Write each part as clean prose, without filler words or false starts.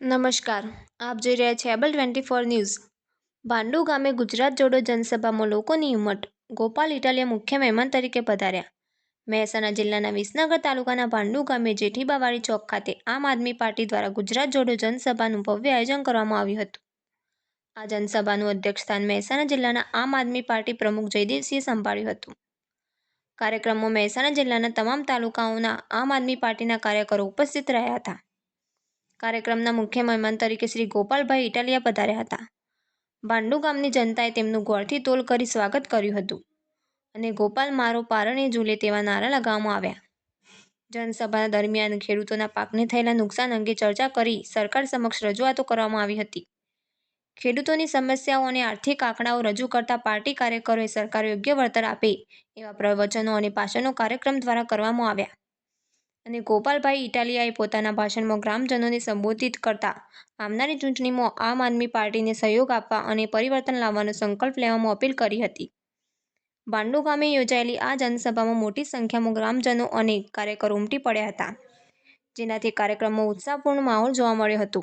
નમસ્કાર, આપ જોઈ રહ્યા છો એબલ 24 ન્યૂઝ। ભાંડુ ગામે ગુજરાત જોડો જનસભામાં લોકોની ઉમટ, ગોપાલ ઇટાલિયા મુખ્ય મહેમાન તરીકે પધાર્યા। મહેસાણા જિલ્લાના વિસનગર તાલુકાના ભાંડુ ગામે જેઠીબાવાડી ચોક ખાતે આમ આદમી પાર્ટી દ્વારા ગુજરાત જોડો જનસભાનું ભવ્ય આયોજન કરવામાં આવ્યું હતું। આ જનસભાનું અધ્યક્ષસ્થાન મહેસાણા જિલ્લાના આમ આદમી પાર્ટી પ્રમુખ જયદેવસિંહે સંભાળ્યું હતું। કાર્યક્રમમાં મહેસાણા જિલ્લાના તમામ તાલુકાઓના આમ આદમી પાર્ટીના કાર્યકરો ઉપસ્થિત રહ્યા હતા। કાર્યક્રમના મુખ્ય મહેમાન તરીકે શ્રી ગોપાલભાઈ ઇટાલિયા પધાર્યા હતા। ભાંડુ ગામની જનતાએ તેમનું ગોળથી તોલ કરી સ્વાગત કર્યું હતું અને ગોપાલ મારો પારણે ઝૂલે તેવા નારા લગાવવામાં આવ્યા। જનસભા દરમિયાન ખેડૂતોના પાકને થયેલા નુકસાન અંગે ચર્ચા કરી સરકાર સમક્ષ રજૂઆતો કરવામાં આવી હતી। ખેડૂતોની સમસ્યાઓ અને આર્થિક આંકડાઓ રજૂ કરતા પાર્ટી કાર્યકરોએ સરકાર યોગ્ય વળતર આપે એવા પ્રવચનો અને ભાષણો કાર્યક્રમ દ્વારા કરવામાં આવ્યા અને ગોપાલભાઈ ઇટાલિયાએ પોતાના ભાષણમાં ગ્રામજનોને સંબોધિત કરતા આવનારી ચૂંટણીમાં આમ આદમી પાર્ટીને સહયોગ આપવા અને પરિવર્તન લાવવાનો સંકલ્પ લેવામાં અપીલ કરી હતી। ભાંડુ ગામે યોજાયેલી આ જનસભામાં મોટી સંખ્યામાં ગ્રામજનો અને કાર્યકરો ઉમટી પડ્યા હતા, જેનાથી કાર્યક્રમમાં ઉત્સાહપૂર્ણ માહોલ જોવા મળ્યો હતો।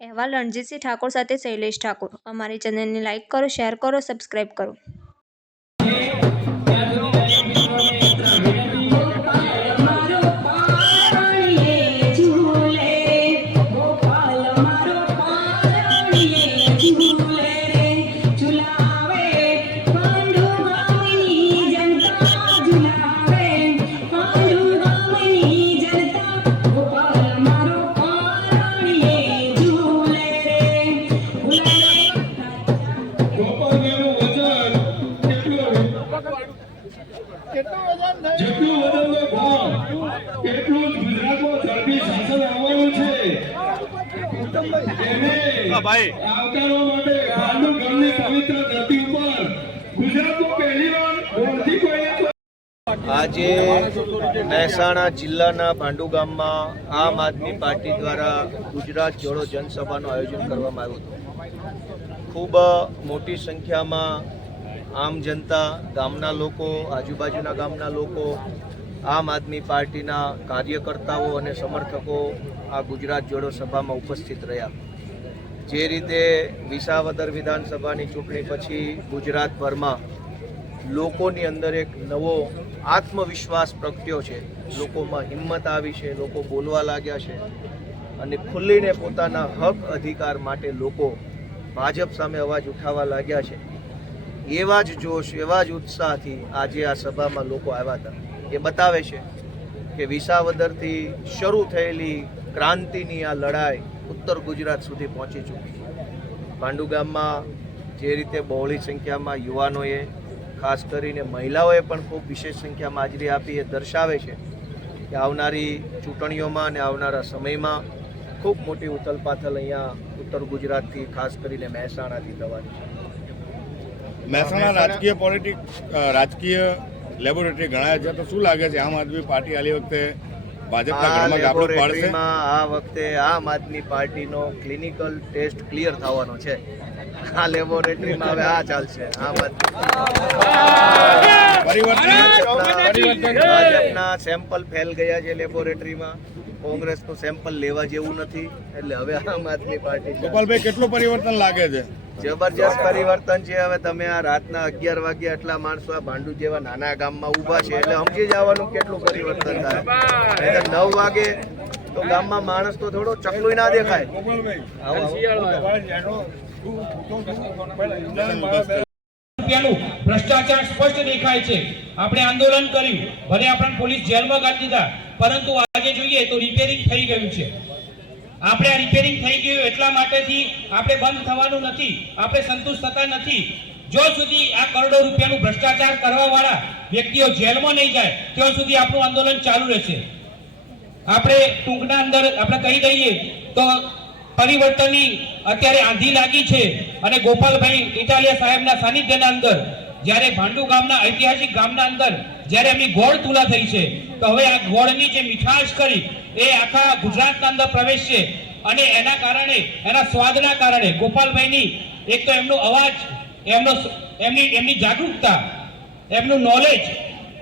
અહેવાલ રણજીતસિંહ ઠાકોર સાથે શૈલેષ ઠાકોર। અમારી ચેનલને લાઇક કરો, શેર કરો, સબસ્ક્રાઇબ કરો। જેટલું વજનનો ભાવ એટલું જ ગુજરાતમાં ઝડપી શાસન આવવાનું છે એને આવકારવા માટે ભાંડુ ગામની પવિત્ર ધરતી ઉપર ગુજરાતમાં પહેલીવાર ગોળથી કોઈને આજે મહેસાણા જિલ્લાના ભાંડુ ગામમાં આમ આદમી પાર્ટી દ્વારા ગુજરાત જોડો જનસભાનું આયોજન કરવામાં આવ્યું હતું। ખૂબ મોટી સંખ્યામાં આમ જનતા, ગામના લોકો, આજુબાજુના ગામના લોકો, આમ આદમી પાર્ટીના કાર્યકર્તાઓ અને સમર્થકો આ ગુજરાત જોડો સભામાં ઉપસ્થિત રહ્યા। જે રીતે વિસાવદર વિધાનસભાની ચૂંટણી પછી ગુજરાતભરમાં લોકોની અંદર એક નવો આત્મવિશ્વાસ પ્રગટ્યો છે, લોકોમાં હિંમત આવી છે, લોકો બોલવા લાગ્યા છે અને ખુલ્લીને પોતાના હક અધિકાર માટે લોકો ભાજપ સામે અવાજ ઉઠાવવા લાગ્યા છે। એવા જ જોશ, એવા જ ઉત્સાહથી આજે આ સભામાં લોકો આવ્યા હતા। એ બતાવે છે કે વિસાવદરથી શરૂ થયેલી ક્રાંતિની આ લડાઈ ઉત્તર ગુજરાત સુધી પહોંચી ચૂકી છે। ભાંડુ ગામમાં જે રીતે બહોળી સંખ્યામાં યુવાનોએ, ખાસ કરીને મહિલાઓએ પણ ખૂબ વિશેષ સંખ્યામાં હાજરી આપી, એ દર્શાવે છે કે આવનારી ચૂંટણીઓમાં અને આવનારા સમયમાં ખૂબ મોટી ઉથલપાથલ અહીંયા ઉત્તર ગુજરાતથી, ખાસ કરીને મહેસાણાથી થવાની છે। મહેસાણા રાજકીય લેબોરેટરી ગણાય છે, તો શું લાગે છે આમ આદમી પાર્ટી આ વખતે ભાજપના ઘરમાં ગાબડું પાડશે? આ વખતે આમ આદમી પાર્ટીનો ક્લિનિકલ ટેસ્ટ ક્લિયર થવાનો છે। આ લેબોરેટરીમાં હવે આ ચાલશે। આમ ભાજપના સેમ્પલ ફેલ ગયા છે લેબોરેટરીમાં, કોંગ્રેસનું સેમ્પલ લેવા જેવું નથી, એટલે હવે આમ આદમી પાર્ટી। ગોપાલભાઈ, કેટલું પરિવર્તન લાગે છે? જબરજસ્ત પરિવર્તન છે। હવે તમે આ રાતના 11 વાગે આટલા માણસો આ ભાંડુ જેવા નાના ગામમાં ઊભા છે એટલે સમજી જવાનું કેટલું પરિવર્તન થાય। 9 વાગે તો ગામમાં માણસ તો થોડો ચકલું ના દેખાય। ભ્રષ્ટાચાર સ્પષ્ટ દેખાય છે। આપણે આંદોલન કર્યું, ભલે આપણને પોલીસ જેલમાં ગાળી દીધા, પરંતુ આજે જોઈએ તો રિપેરિંગ થઈ ગયું છે। આપણે આ રિપેરિંગ થઈ ગયું એટલા માટેથી આપણે બંધ થવાનું નથી, આપણે સંતુષ્ટ થતા નથી। જો સુધી આ કરોડો રૂપિયાનું ભ્રષ્ટાચાર કરવા વાળા વ્યક્તિઓ જેલમાં નહીં જાય ત્યાં સુધી આપણું આંદોલન ચાલુ રહેશે। આપણે ટૂંકના અંદર આપણે કહી દઈએ તો પરિવર્તનની અત્યારે આંધી લાગી છે અને ગોપાલભાઈ ઇટાલિયા સાહેબના સાનિધ્યના અંદર જ્યારે ભાંડુ ગામના ઐતિહાસિક ગામના અંદર જ્યારે એમની ગોળ તુલા થઈ છે, તો હવે આ ગોળની જે મીઠાશ કરી એ આખા ગુજરાતના અંદર પ્રવેશશે અને એના કારણે, એના સ્વાદના કારણે ગોપાલભાઈની એક તો એમનો અવાજ, એમની જાગૃતતા, એમનું નોલેજ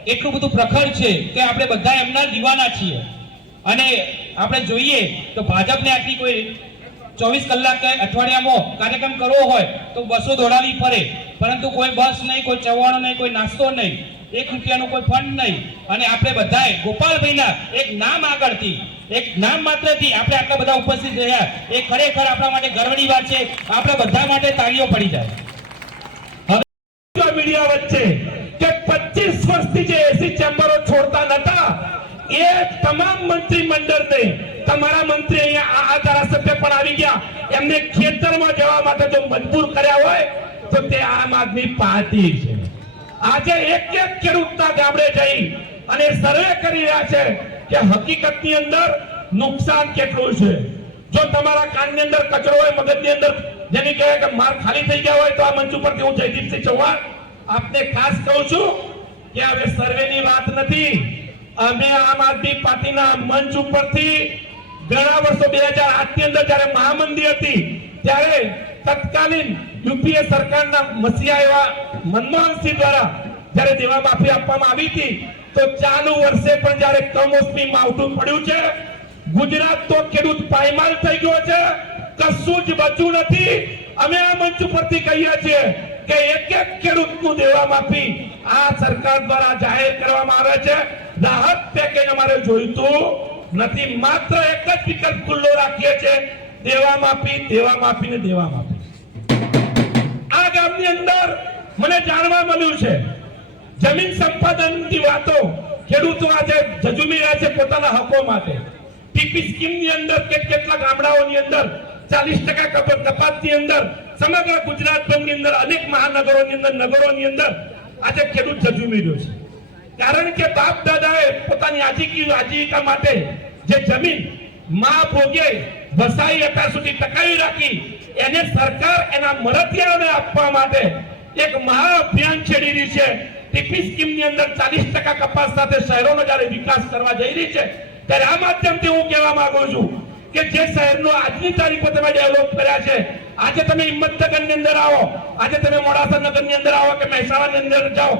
એટલું બધું પ્રખર છે કે આપણે બધા એમના દીવાના છીએ। અને આપણે જોઈએ તો ભાજપને આટલી કોઈ 24 કલાક કે અઠવાડિયામાં કાર્યક્રમ કરવો હોય તો બસો દોડાવી ફરે, પરંતુ કોઈ બસ નહીં, કોઈ ચવાણો નહીં, કોઈ નાસ્તો નહીં, 1 રૂપિયાનું કોઈ ફંડ નહીં. અને આપણે બધાએ ગોપાલભાઈના એક નામ આગળથી, એક નામ માત્રથી આપણે આટલા બધા ઉપસ્થિત રહ્યા, એ ખરેખર આપણા માટે ગર્વની વાત છે. આપણે બધા માટે તાળીઓ પડી જાય. મીડિયા વચ્ચે કે 25 વર્ષથી જે એસી ચેમ્બરો છોડતા નતા, એ તમામ મંત્રીમંડળને તમારા મંત્રી અહીંયા આ ધારાસભ્ય પણ આવી ગયા, એમને ખેતરમાં જવા માટે જો મજબૂર કર્યા હોય તો તે આમ આદમી પાર્ટી છે. આજે એક ખેડૂતના ગામડે જઈ અને સર્વે કરી રહ્યા છે કે હકીકતની અંદર નુકસાન કેટલું છે. જો તમારા કાનની અંદર કચરો હોય, મગજની અંદર જેની કહેવાય કે માર ખાલી થઈ ગયા હોય, તો આ મંચ ઉપરથી હું જયદીપસિંહ ચૌહાણ આપને ખાસ કહું છું કે હવે સર્વેની વાત નથી. અમે આમ આદમી પાર્ટીના મંચ ઉપરથી ઘણા વર્ષો 2008 ની અંદર જ્યારે મહામંદી હતી, ત્યારે તત્કાલીન યુપીએ સરકારના મસીહા એવા મનમોહનસિંહ દ્વારા જ્યારે દેવા માફી આપવામાં આવી હતી, તો ચાલુ વર્ષે પણ જ્યારે કમોસમી માવઠું પડ્યું છે, ગુજરાત તો ખેડૂત પાયમાલ થઈ ગયો છે, કશું જ બચ્યું નથી. અમે આ મંચ ઉપરથી કહીએ છીએ કે એક ખેડૂતનું દેવા માફી આ સરકાર દ્વારા જાહેર કરવામાં આવે છે. રાહત પેકેજ અમારે જોઈતું નથી, માત્ર એક જ વિકલ્પ ખુલ્લો રાખીએ છીએ, દેવા માફી, દેવા માફી ને દેવા માફી. આ ગામની અંદર મને જાણવા મળ્યું છે જમીન સંપાદનની વાતો ખેડૂતો આજે ઝઝૂમી રહ્યા છે પોતાના હકો માટે. ટીપી સ્કીમની અંદર કેટલા ગામડાઓની અંદર 40% કપાતની અંદર સમગ્ર ગુજરાતભરની અંદર અનેક મહાનગરોની અંદર, નગરોની અંદર આજે ખેડૂત ઝઝૂમી રહ્યો છે. કારણ કે બાપ દાદાએ પોતાની આજીવિકા માટે જે જમીન મા ભોગે વસાઈ અત્યાર સુધી ટકાવી રાખી, એને સરકાર એના મળતિયાઓને આપવા માટે એક મહા અભિયાન છેડી રહી છે. ટીપી સ્કીમની અંદર 40% કપાસ સાથે શહેરોનો જ્યારે વિકાસ કરવા જઈ રહી છે, ત્યારે આ માધ્યમથી હું કહેવા માંગુ છું કે જે શહેરનો આજની તારીખે તમે ડેવલપ કર્યા છે, આજે તમે હિંમતનગરની અંદર આવો, આજે તમે મોડાસા નગરની અંદર આવો કે મહેસાણાની અંદર જાઓ,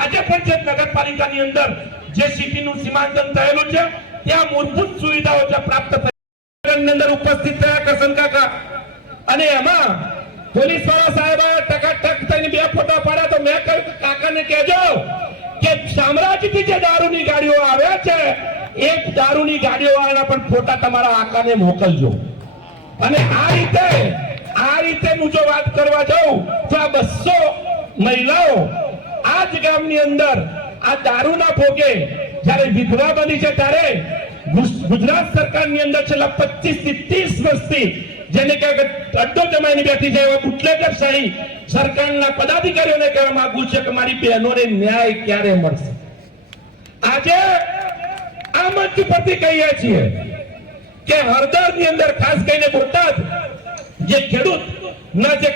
આજે પણ જે નગરપાલિકાની અંદર જે સિટીનું સીમાંકન થયેલું છે, ત્યાં મૂળભૂત સુવિધાઓ જે પ્રાપ્ત થઈ અંદર ઉપસ્થિત થયા કરશન કાકા, અને એમાં પોલીસ વાળા સાહેબ ટકાટક થઈને 2 ફોટા પાડ્યા. તો મેં કહ્યું કે કાકાને કહેજો કે શામરાજથી જે દારૂની ગાડીઓ આવે છે, એક દારૂની ગાડીઓ વાળાના પણ ફોટા તમારા આકાને મોકલજો. અને આ રીતે હું જો વાત કરવા જાઉં તો આ 200 મહિલાઓ આ જ ગામની અંદર આ દારૂના ભોગે જ્યારે વિધવા બની છે, ત્યારે ગુજરાત સરકારની અંદર છેલ્લા 25 થી 30 વર્ષથી જેને કે અડ્ડો જમાઈને બેઠી છે એવા બુટલેગર શાહી સરકારના પદાધિકારીઓને કહેવા માંગુ છે કે મારી બહેનોને ન્યાય ક્યારે મળશે. આજે આ મંચ પરથી કહીએ છીએ કે હળદરની અંદર ખાસ કરીને બોટાદ જે ખેડૂત ના જે